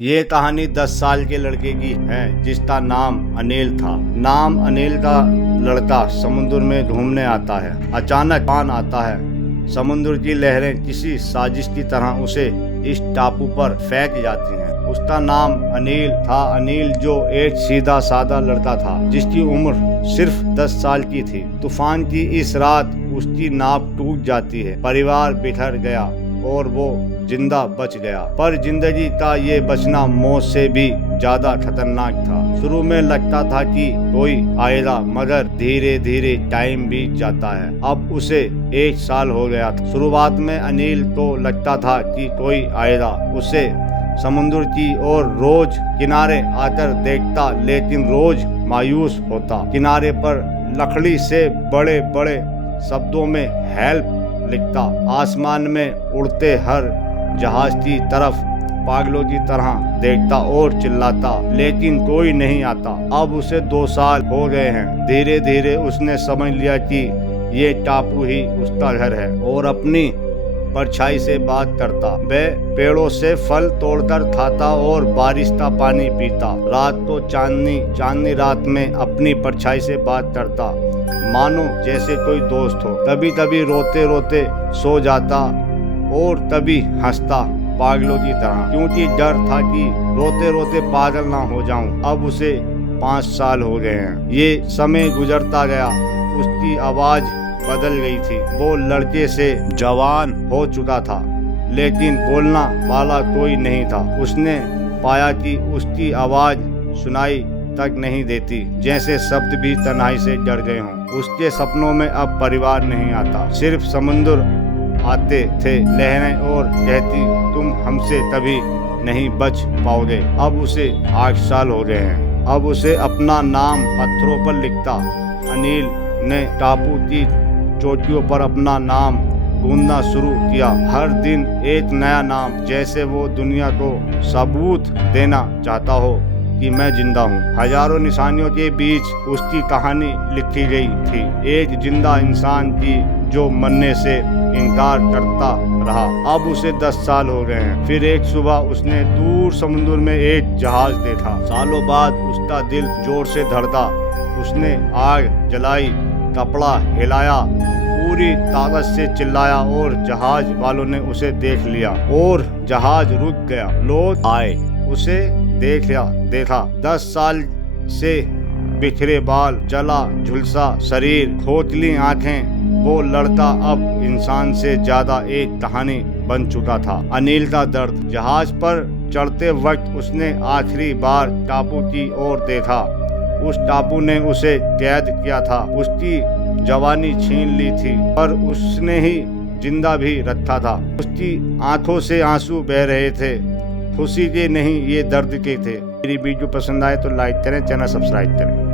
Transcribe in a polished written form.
ये कहानी 10 साल के लड़के की है जिसका नाम अनिल था। नाम अनिल का लड़का समुद्र में घूमने आता है। अचानक तूफान आता है। समुद्र की लहरें किसी साजिश की तरह उसे इस टापू पर फेंक जाती हैं। उसका नाम अनिल था। अनिल जो एक सीधा साधा लड़का था जिसकी उम्र सिर्फ 10 साल की थी। तूफान की इस रात उसकी नाव टूट जाती है। परिवार बिखर गया और वो जिंदा बच गया। पर जिंदगी का ये बचना मौत से भी ज्यादा खतरनाक था। शुरू में लगता था कि कोई आएगा, मगर धीरे धीरे टाइम बीत जाता है। अब उसे 1 साल हो गया था। शुरुआत में अनिल को लगता था कि कोई आएगा, उसे समुद्र की ओर रोज किनारे आकर देखता, लेकिन रोज मायूस होता। किनारे पर लकड़ी से बड़े बड़े शब्दों में हेल्प लिखता। आसमान में उड़ते हर जहाज की तरफ पागलों की तरह देखता और चिल्लाता, लेकिन कोई नहीं आता। अब उसे 2 साल हो गए हैं। धीरे धीरे उसने समझ लिया कि ये टापू ही उसका घर है और अपनी परछाई से बात करता। वह पेड़ों से फल तोड़कर खाता और बारिश का पानी पीता। रात को चांदनी रात में अपनी परछाई से बात करता, मानो जैसे कोई दोस्त हो। कभी कभी रोते रोते सो जाता और कभी हंसता पागलों की तरह, क्योंकि डर था कि रोते रोते पागल ना हो जाऊं। अब उसे 5 साल हो गए हैं। ये समय गुजरता गया। उसकी आवाज बदल गई थी। वो लड़के से जवान हो चुका था, लेकिन बोलना वाला कोई नहीं था। उसने पाया कि उसकी आवाज सुनाई तक नहीं देती, जैसे शब्द भी तन्हाई से डर गए हों। उसके सपनों में अब परिवार नहीं आता, सिर्फ समुद्र आते थे, लहरें, और कहती तुम हमसे कभी नहीं बच पाओगे। अब उसे 8 साल हो गए हैं। अब उसे अपना नाम पत्थरों पर लिखता। अनिल ने टापू की चोटियों पर अपना नाम ढूंढना शुरू किया। हर दिन एक नया नाम, जैसे वो दुनिया को सबूत देना चाहता हो कि मैं जिंदा हूँ। हजारों निशानियों के बीच उसकी कहानी लिखी गई थी, एक जिंदा इंसान की जो मरने से इनकार करता रहा। अब उसे 10 साल हो गए हैं। फिर एक सुबह उसने दूर समुद्र में एक जहाज देखा। सालों बाद उसका दिल जोर से धड़का। उसने आग जलाई, कपड़ा हिलाया, पूरी ताकत से चिल्लाया और जहाज वालों ने उसे देख लिया और जहाज रुक गया। लोग आए, उसे देखा। 10 साल से बिखरे बाल, जला झुलसा शरीर, खोखली आंखें। वो लड़का अब इंसान से ज्यादा एक कहानी बन चुका था। अनिल का दर्द। जहाज पर चढ़ते वक्त उसने आखिरी बार टापू की ओर देखा। उस टापू ने उसे कैद किया था, उसकी जवानी छीन ली थी, पर उसने ही जिंदा भी रखा था। उसकी आंखों से आंसू बह रहे थे, खुशी के नहीं, ये दर्द के थे। मेरी वीडियो पसंद आए तो लाइक करें, चैनल सब्सक्राइब करें।